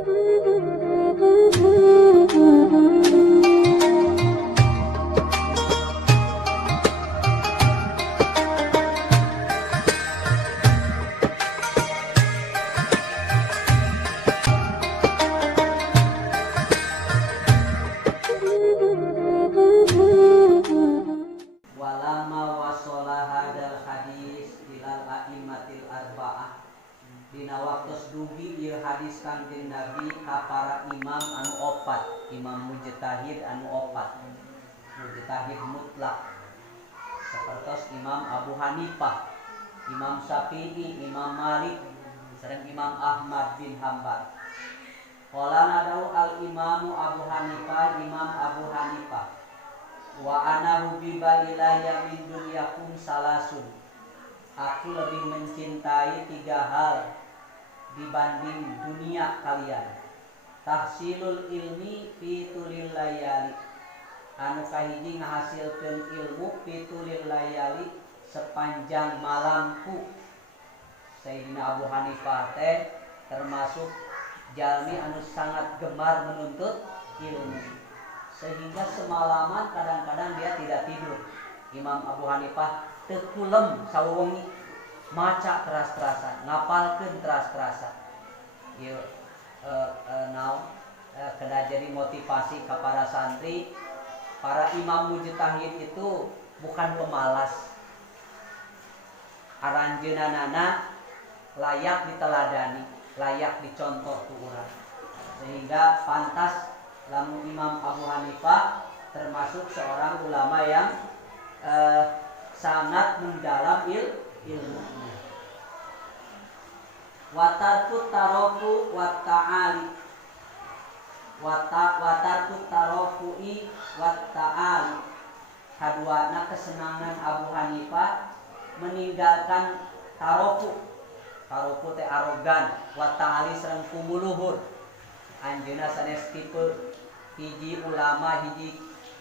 Walama wasola hadal hadis ilal a'immatil arba'ah dina waktos dugi ieu hadis kanjeng Nabi ka para imam anu opat, imam mujtahid anu opat, mujtahid mutlak sapertos Imam Abu Hanifah, Imam Syafi'i, Imam Malik sareng Imam Ahmad bin Hanbal. Qala nadau al imamu Abu Hanifah, Imam Abu Hanifah, wa ana hubiba ilayya min dunyakum salasun. Aku lebih mencintai 3 hal dibanding dunia kalian. Tahsilul ilmi fi tulil layali, anu kahiji ngahasilkeun ilmu fi tulil layali sepanjang malamku. Sayyidina Abu Hanifah teh termasuk jalmi anu sangat gemar menuntut ilmu, sehingga semalaman kadang-kadang dia tidak tidur. Imam Abu Hanifah teu kulem sawengi maca teras-terasan, ngapalkeun teras-terasan. Ieu kena jadi motivasi kepada santri. Para imam mujtahid itu bukan pemalas. Aranjeunana layak diteladani, layak dicontoh ku urang. Sehingga pantas lamun Imam Abu Hanifah termasuk seorang ulama yang sangat mendalam ilmunya. Watarku tarofu wat ta'ali, watarku tarofu'i wat ta'ali. Kaduana kesenangan Abu Hanifah meninggalkan tarofu. Tarofu teh arogan, wat ta'ali sareng kumuluhur. Anjeunna sanes tipe hiji ulama, hiji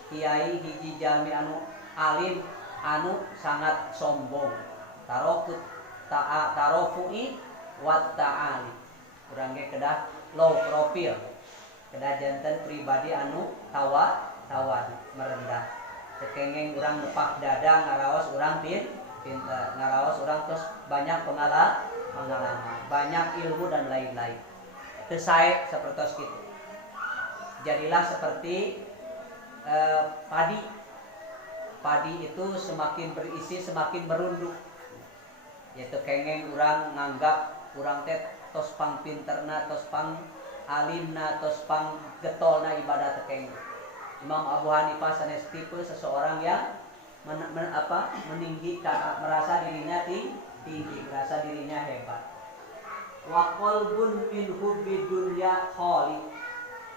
kiai, hiji jalmi anu alim anu sangat sombong. Tarofu'i wat ta'ali. Urang ge kedah low profile, kedah janten pribadi anu tawadu, merendah. Tekengeng urang nepak dada ngaraos urang pinter, ngaraos urang terus banyak pengalaman, banyak ilmu dan lain-lain. Teu sae sapertos kitu. Jadilah seperti padi. Padi itu semakin berisi semakin merunduk. Yaitu kengeng urang nganggap urang teh tos pang pinterna, tos pang alimna, tos pang getolna ibadah teh kengeng. Imam Abu Hanifah sanes tipe seseorang yang meninggikan, merasa dirinya tinggi, merasa dirinya hebat. Wa qalbun min hubbi dunya khali.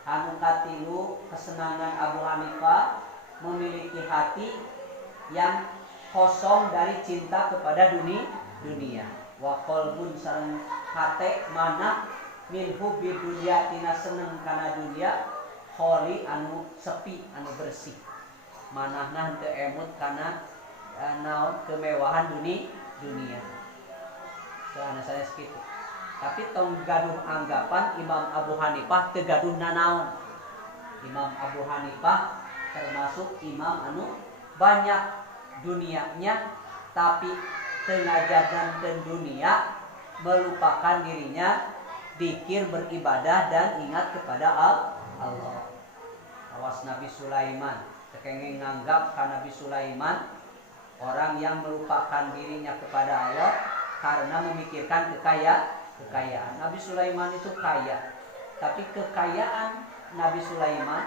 Anu katilu kesenangan Abu Hanifah memiliki hati yang kosong dari cinta kepada dunia. Wa qalbun sareng hate mana min hubbi dunya tina seneng kana dunia khali anu sepi, anu bersih. Manahna henteu emut kana naon kemewahan dunia. Soalna sanes kitu. Tapi tong gaduh anggapan Imam Abu Hanifah teu gaduh nanaon. Imam Abu Hanifah termasuk imam anu banyak dunianya, tapi teu ngajagankeun dunia, melupakan dirinya, zikir, beribadah dan ingat kepada Allah. Awas Nabi Sulaiman, tekengeng nganggap ka Nabi Sulaiman orang yang melupakan dirinya kepada Allah karena memikirkan kekayaan. Nabi Sulaiman itu kaya, tapi kekayaan Nabi Sulaiman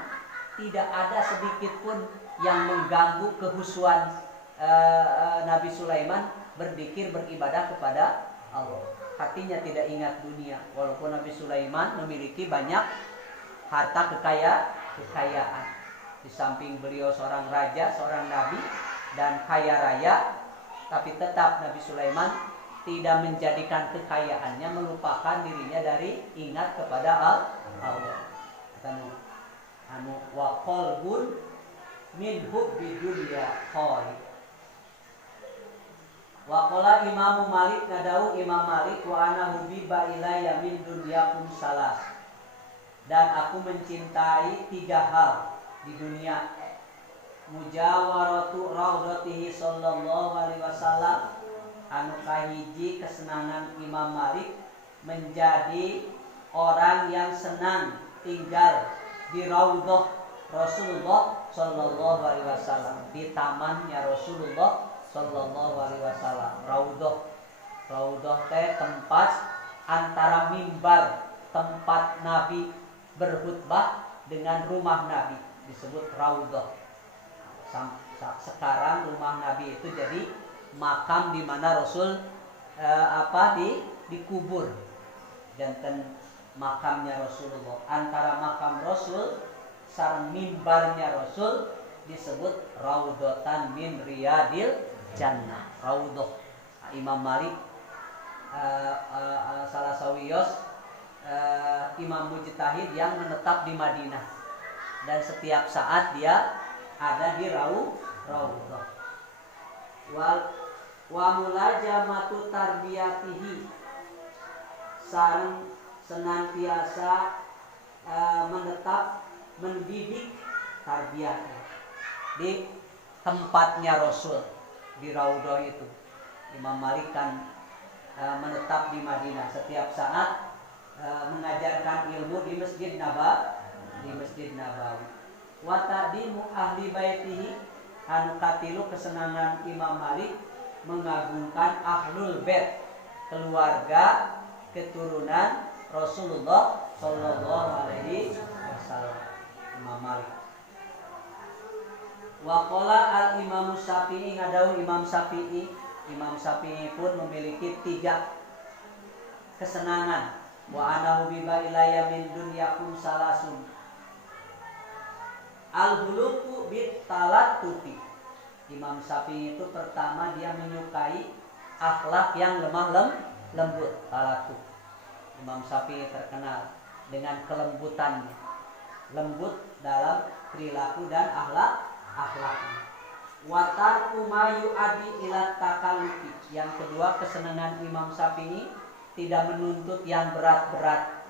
tidak ada sedikit pun yang mengganggu kehusuan Nabi Sulaiman berzikir, beribadah kepada Allah. Hatinya tidak ingat dunia, walaupun Nabi Sulaiman memiliki banyak harta kekayaan. Di samping beliau seorang raja, seorang nabi dan kaya raya, tapi tetap Nabi Sulaiman tidak menjadikan kekayaannya melupakan dirinya dari ingat kepada Allah. Anu wa qalbun min hubbi dunya khali. Wa qala Imam Malik nadau Imam Malik wa ana hubiba ilayya min dunyakum salas. dan aku mencintai 3 hal di dunia. Mujawaratu raudhatihi sallallahu alaihi wasallam, anu kahiji kesenangan Imam Malik menjadi orang yang senang tinggal di raudhah Rasulullah sallallahu alaihi wasallam, di tamannya Rasulullah sallallahu alaihi wasallam. Raudhah teh tempat antara mimbar tempat Nabi berkhutbah dengan rumah Nabi, disebut raudhah. Sekarang rumah Nabi itu jadi makam di mana Rasul dikubur, janten makamnya Rasulullah. Antara makam Rasul sareng mimbarnya Rasul disebut raudhatan min riyadil jannah. Raudhah. Imam Malik salah sawiyos imam mujtahid yang menetap di Madinah, dan setiap saat dia ada di raudhah. Wa mulajamatu tarbiyatihi, sareng senantiasa menetap mendidik tarbiyahnya di tempatnya Rasul di raudhah itu. Imam Malik kan menetap di Madinah, setiap saat mengajarkan ilmu di Masjid Nabawi. Wa ta'dimu ahli baitihi, anu katilu kesenangan Imam Malik mengagungkan ahlul bait, keluarga keturunan Rasulullah sallallahu alaihi wasallam. Imam Malik. Wa qala al-Imam Syafi'i, ngadawu Imam Syafi'i pun memiliki 3 kesenangan. Wa ana hubiba ilayya min dunyakum salasun. Al-huluku bit talattufi. Imam Syafi'i itu pertama dia menyukai akhlak yang lemah lembut, talatuf. Imam Syafi'i terkenal dengan kelembutannya, lembut dalam perilaku dan akhlaknya. Wa tarku ma yu'addi ila takallufi. Yang kedua kesenangan Imam Syafi'i tidak menuntut yang berat-berat.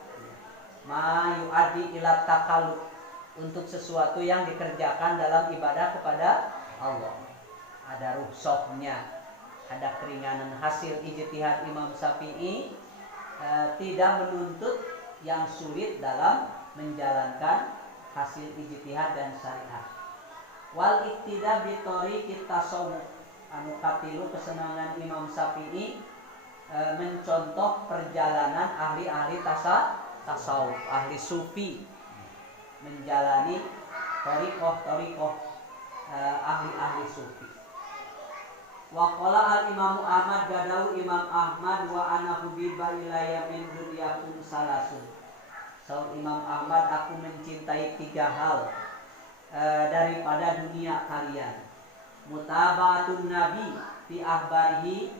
Ma yu'addi ila takalluf, untuk sesuatu yang dikerjakan dalam ibadah kepada Allah. Ada rukhsahnya, ada keringanan. Hasil ijtihad Imam Syafi'i tidak menuntut yang sulit dalam menjalankan hasil ijtihad dan syariat. Wal iktida bi tariqit tasawuf, anu katilu kesenangan Imam Syafi'i mencontoh perjalanan ahli-ahli tasawuf, ahli sufi, menjalani thariqah ahli-ahli sufi. Wa qala al-Imam Ahmad, gadau Imam Ahmad, wa ana hubiba ilayya min dunyakum salasun. Saur Imam Ahmad, aku mencintai 3 hal daripada dunia kalian. Mutaba'atun Nabi fi ahbarihi,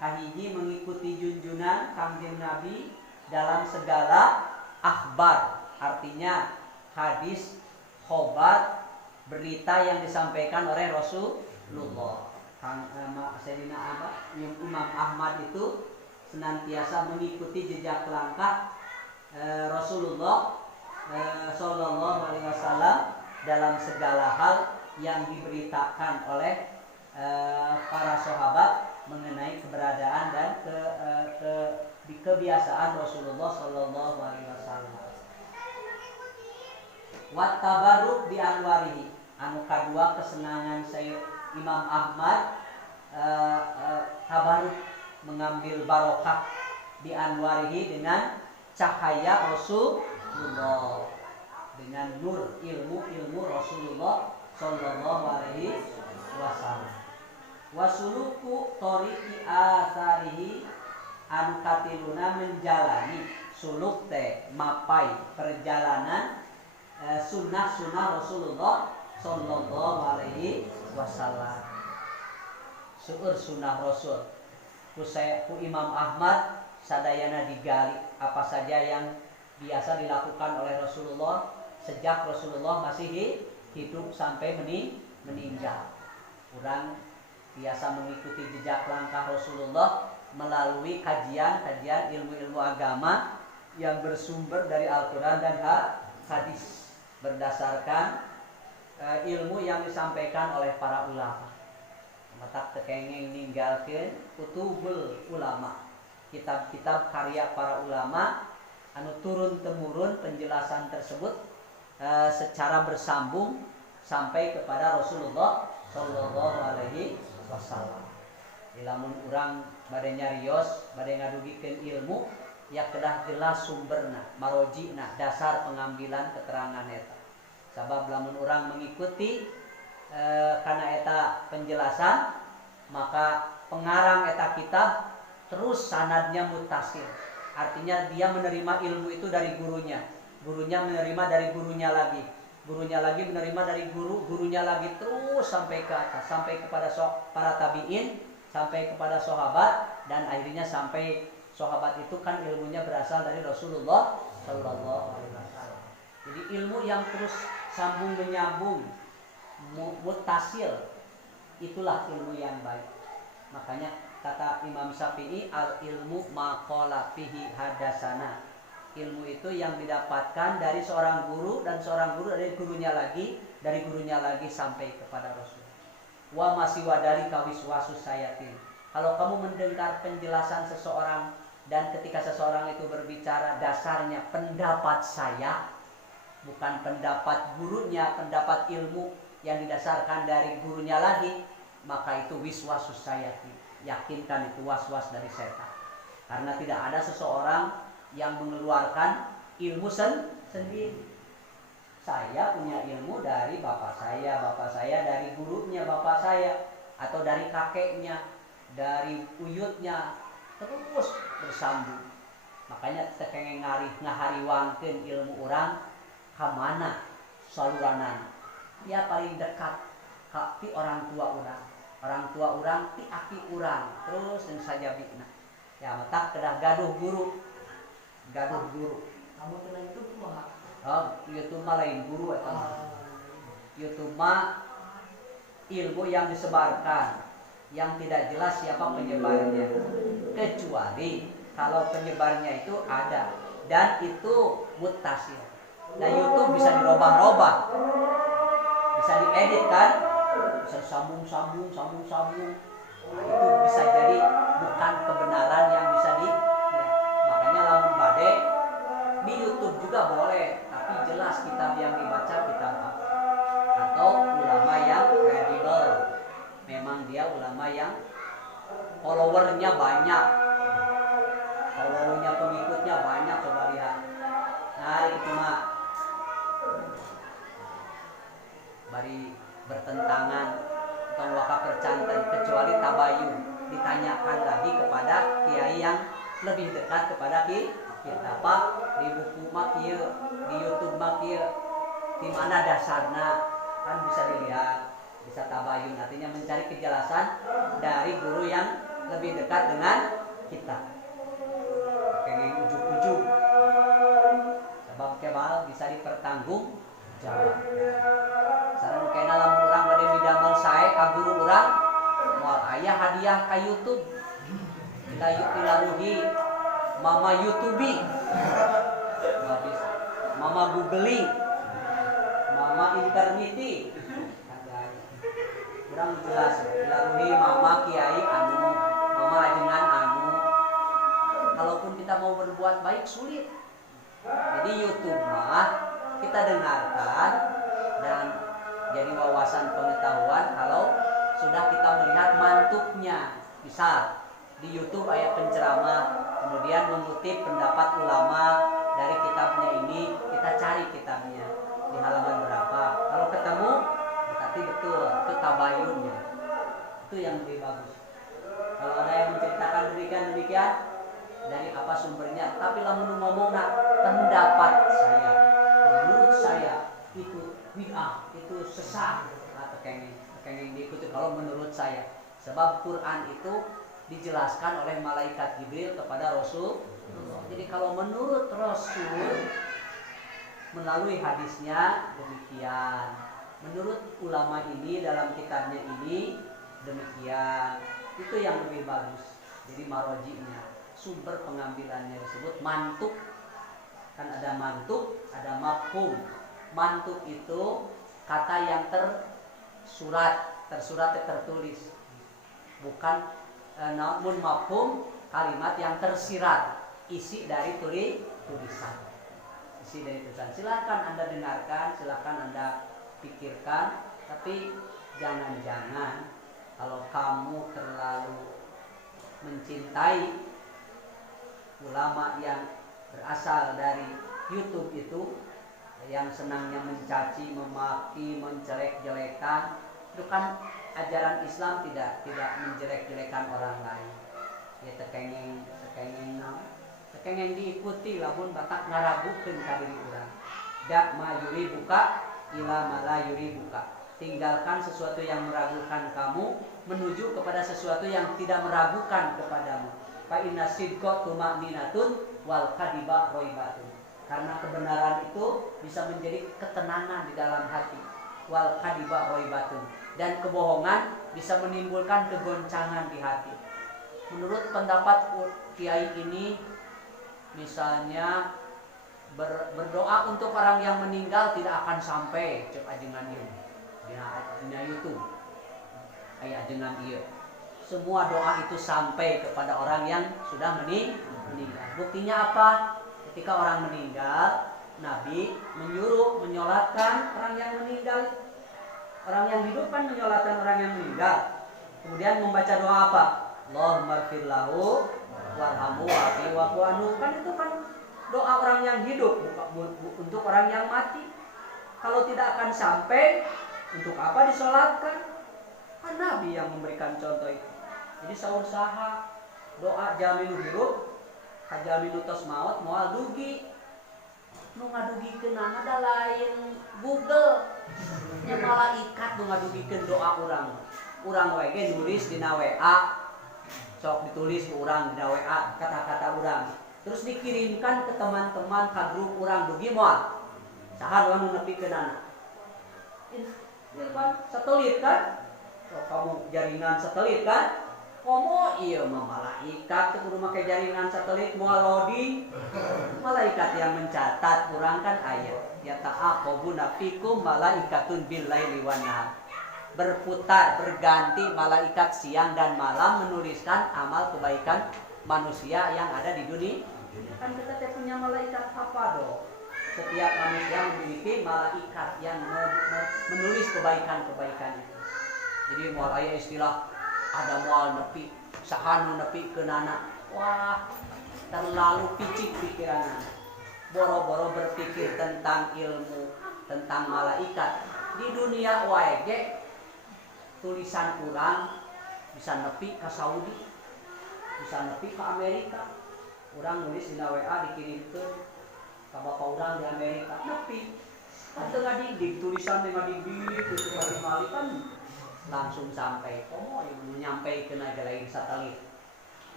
kahiji mengikuti junjunan Kangjeng Nabi dalam segala akhbar, artinya hadis, khobar, berita yang disampaikan oleh Rasulullah. Imam Ahmad itu senantiasa mengikuti jejak langkah Rasulullah sallallahu alaihi wasallam dalam segala hal yang diberitakan oleh para sahabat mengenai keberadaan dan kebiasaan Rasulullah sallallahu alaihi wasallam. Wat tabarruk bi anwarihi, anu kadua kesenangan saya Imam Ahmad tabarruk, mengambil barokah bi anwarihi, dengan cahaya Rasulullah, dengan nur ilmu Rasulullah sallallahu alaihi wasallam. Wasuluku tariqi atharihi, anu katiluna menjalani, suluk teh mapai perjalanan sunnah Rasulullah sallallahu alaihi wasallam. Seueur sunnah Rasul ku Imam Ahmad sadayana digali, apa saja yang biasa dilakukan oleh Rasulullah sejak Rasulullah masih hidup sampai meninggal. Orang biasa mengikuti jejak langkah Rasulullah melalui kajian ilmu-ilmu agama yang bersumber dari Al-Quran dan hadis berdasarkan ilmu yang disampaikan oleh para ulama. Matak tekengeng ninggalkeun kutubul ulama, kitab-kitab karya para ulama anu turun temurun penjelasan tersebut secara bersambung sampai kepada Rasulullah Shallallahu Alaihi Wasallam. Lamun urang bade nyarios, bade ngadugikeun ilmu, ya kedah jelas sumberna, marojina, dasar pengambilan keterangan eta. Sabab lamun urang mengikuti karena eta penjelasan, maka pengarang eta kitab terus sanadnya mutasil. Artinya dia menerima ilmu itu dari gurunya, gurunya menerima dari gurunya lagi, gurunya lagi menerima dari gurunya lagi, terus sampai ke atas, sampai kepada para tabiin, sampai kepada sahabat, dan akhirnya sampai sahabat itu kan ilmunya berasal dari Rasulullah Shallallahu Alaihi Wasallam. Jadi ilmu yang terus sambung menyambung, mutasil, itulah ilmu yang baik. Makanya kata Imam Syafi'i, al ilmu maqala fihi hadasana. Ilmu itu yang didapatkan dari seorang guru, dan seorang guru dari gurunya lagi, dari gurunya lagi sampai kepada Rasul. Wa masih wadari kawiswasus sayatin. Kalau kamu mendengar penjelasan seseorang, dan ketika seseorang itu berbicara dasarnya pendapat saya, bukan pendapat gurunya, pendapat ilmu yang didasarkan dari gurunya lagi, maka itu wiswasus sayatin. Yakinkan itu was-was dari setan. Karena tidak ada seseorang yang mengeluarkan ilmu sendiri. Saya punya ilmu dari bapak saya dari gurunya bapak saya, atau dari kakeknya, dari uyutnya, terus bersambung. Makanya tekengeng ngahariwangkeun ilmu orang kamana saluranan. Dia paling dekat ti orang tua orang ti aki urang, terus yang saja bina. Ya matak kedah gaduh guru. Kamu kena YouTube mah? Oh, YouTube mah lain guru eta. YouTube mah ilmu yang disebarkan, yang tidak jelas siapa penyebarnya, kecuali kalau penyebarnya itu ada dan itu mutasil. Nah, YouTube bisa dirobah-robah, bisa diedit kan, bisa sambung. Nah, itu bisa jadi bukan kebenaran yang bisa di. Makanya lamun bade di YouTube juga boleh, tapi jelas kitab yang dibaca kitab apa, atau ulama yang kredibel. Memang dia ulama yang followernya banyak, pengikutnya banyak. Coba lihat. Nah, itu mah bari bertentangan tong waka percanten, kecuali tabayun, ditanyakan lagi kepada kiai yang lebih dekat kepada kita. Pak, di buku mah kieu, di YouTube mah kieu, di mana dasarna, kan bisa dilihat, bisa tabayun, artinya mencari kejelasan dari guru yang lebih dekat dengan kita. Pengen ujug-ujug, sebab kebal bisa dipertanggung jawab. Sareng kena lamun urang bade midamel sae ka guru urang, moal aya hadiah ka YouTube. Kita ilaruhi mama YouTubi, mama Googling, mama interneti. Kurang jelas, ilaruhi mama kiai anu, mama ajengan anu. Kalaupun kita mau berbuat baik sulit. Jadi YouTube mah kita dengarkan dan jadi wawasan pengetahuan kalau sudah kita melihat mantuknya. Misal di YouTube ayat penceramah, kemudian mengutip pendapat ulama dari kitabnya ini, kita cari kitabnya di halaman berapa. Kalau ketemu berarti betul itu tabayunnya, itu yang lebih bagus. Kalau ada yang menceritakan demikian dari apa sumbernya, tapi lamun ngomong pendapat saya, menurut saya itu bid'ah, itu sesat, atau kenging diikuti kalau menurut saya. Sebab Quran itu dijelaskan oleh malaikat Jibril kepada Rasul. Jadi kalau menurut Rasul melalui hadisnya demikian, menurut ulama ini dalam kitabnya ini demikian, itu yang lebih bagus. Jadi marojinya, sumber pengambilannya disebut mantuk Kan ada mantuk, ada mafhum. Mantuk itu kata yang tersurat tertulis. Bukan namun mafhum kalimat yang tersirat, isi dari tulisan. Isi dari tulisan. Silakan Anda dengarkan, silakan Anda pikirkan, tapi jangan-jangan kalau kamu terlalu mencintai ulama yang berasal dari YouTube itu, yang senangnya mencaci, memaki, menjelek-jelekan, itu kan ajaran Islam tidak menjelek-jelekan orang lain. Ya tekengeng diikuti lamun batak ngaragukeun ka diri urang. Da ma yuri buka ila mala yuri buka. Tinggalkan sesuatu yang meragukan kamu menuju kepada sesuatu yang tidak meragukan kepadamu. Fa inna sidqa tumaninatun wal kadiba roibatun. Karena kebenaran itu bisa menjadi ketenangan di dalam hati. Wal kadiba roibatun. Dan kebohongan bisa menimbulkan kegoncangan di hati. Menurut pendapat kiai ini, misalnya berdoa untuk orang yang meninggal tidak akan sampai cek ajengan ieu. Dina YouTube. Aya ajengan ieu. Semua doa itu sampai kepada orang yang sudah meninggal. Buktinya apa? Ketika orang meninggal, Nabi menyuruh menyolatkan orang yang meninggal. Orang yang hidup kan menyolatkan orang yang meninggal. Kemudian membaca doa apa? Allahumma ighfir lahu warhamhu wa'afihi wa'fu anhu. Kan itu kan doa orang yang hidup, untuk orang yang mati. Kalau tidak akan sampai, untuk apa disolatkan? Kan Nabi yang memberikan contoh itu. Jadi saur saha doa jaminu hirup, hajaminu tos maut, moal dugi. Nu ngadugikeun ada lain Google. Nya malaikat nu ngadugikeun doa urang. Urang we ge nulis dina WA. Sok ditulis ku urang dina WA kata-kata urang. Terus dikirimkan ke teman-teman ka grup urang dugi moal. Saha nu nepikeun anak. Ini kan satelit kan? So, kamu jaringan satelit kan? Komo iya mah malaikat teu kudu make jaringan satelit moal loading. Malaikat yang mencatat urang kan aya. Ya ta'aqabuna fikum malaikatun bil laili wan nahar. Berputar, berganti malaikat siang dan malam menuliskan amal kebaikan manusia yang ada di dunia. Kan kita punya malaikat apa dong? Setiap manusia memiliki malaikat yang menulis kebaikan-kebaikan itu. Jadi moal aya istilah ada moal nepi, sahanu nepi keunana. Wah, terlalu picik pikiran anak. Boro-boro berpikir tentang ilmu, tentang malaikat. Di dunia wae ge tulisan urang bisa nepi ke Saudi, bisa nepi ke Amerika. Urang nulis dina WA dikirimkeun ka bapak urang di Amerika, nepi. Kan teu ngadigdig tulisan teh ngadigdig terus kali kan langsung sampai. Komo yang nyampai ke naga lain satelit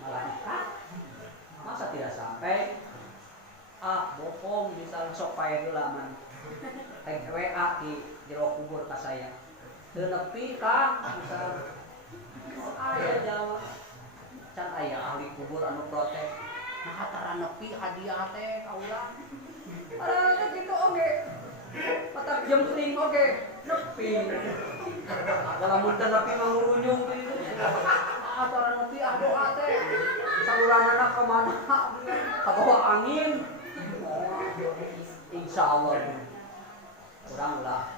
malaikat masa tidak sampai. Bohong bisa sok pae heula man. Tag WA di jero kubur ka saya. Teu nepi Kang, misal aya Jawa. Can aya ahli kubur anu protes. Nah tara nepi hadiah teh ka urang. Ara kitu oge. Patak jempling oge nepi. Lamun teu nepi mangurunyung kitu. Tara nepi doa teh. Saluranana ka mana? Ka bawah angin. Insya Allah kuranglah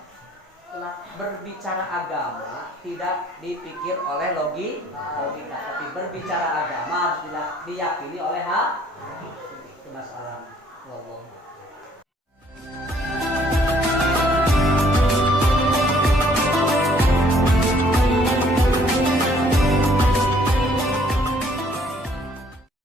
berbicara agama tidak dipikir oleh logika, tapi berbicara agama harus diyakini oleh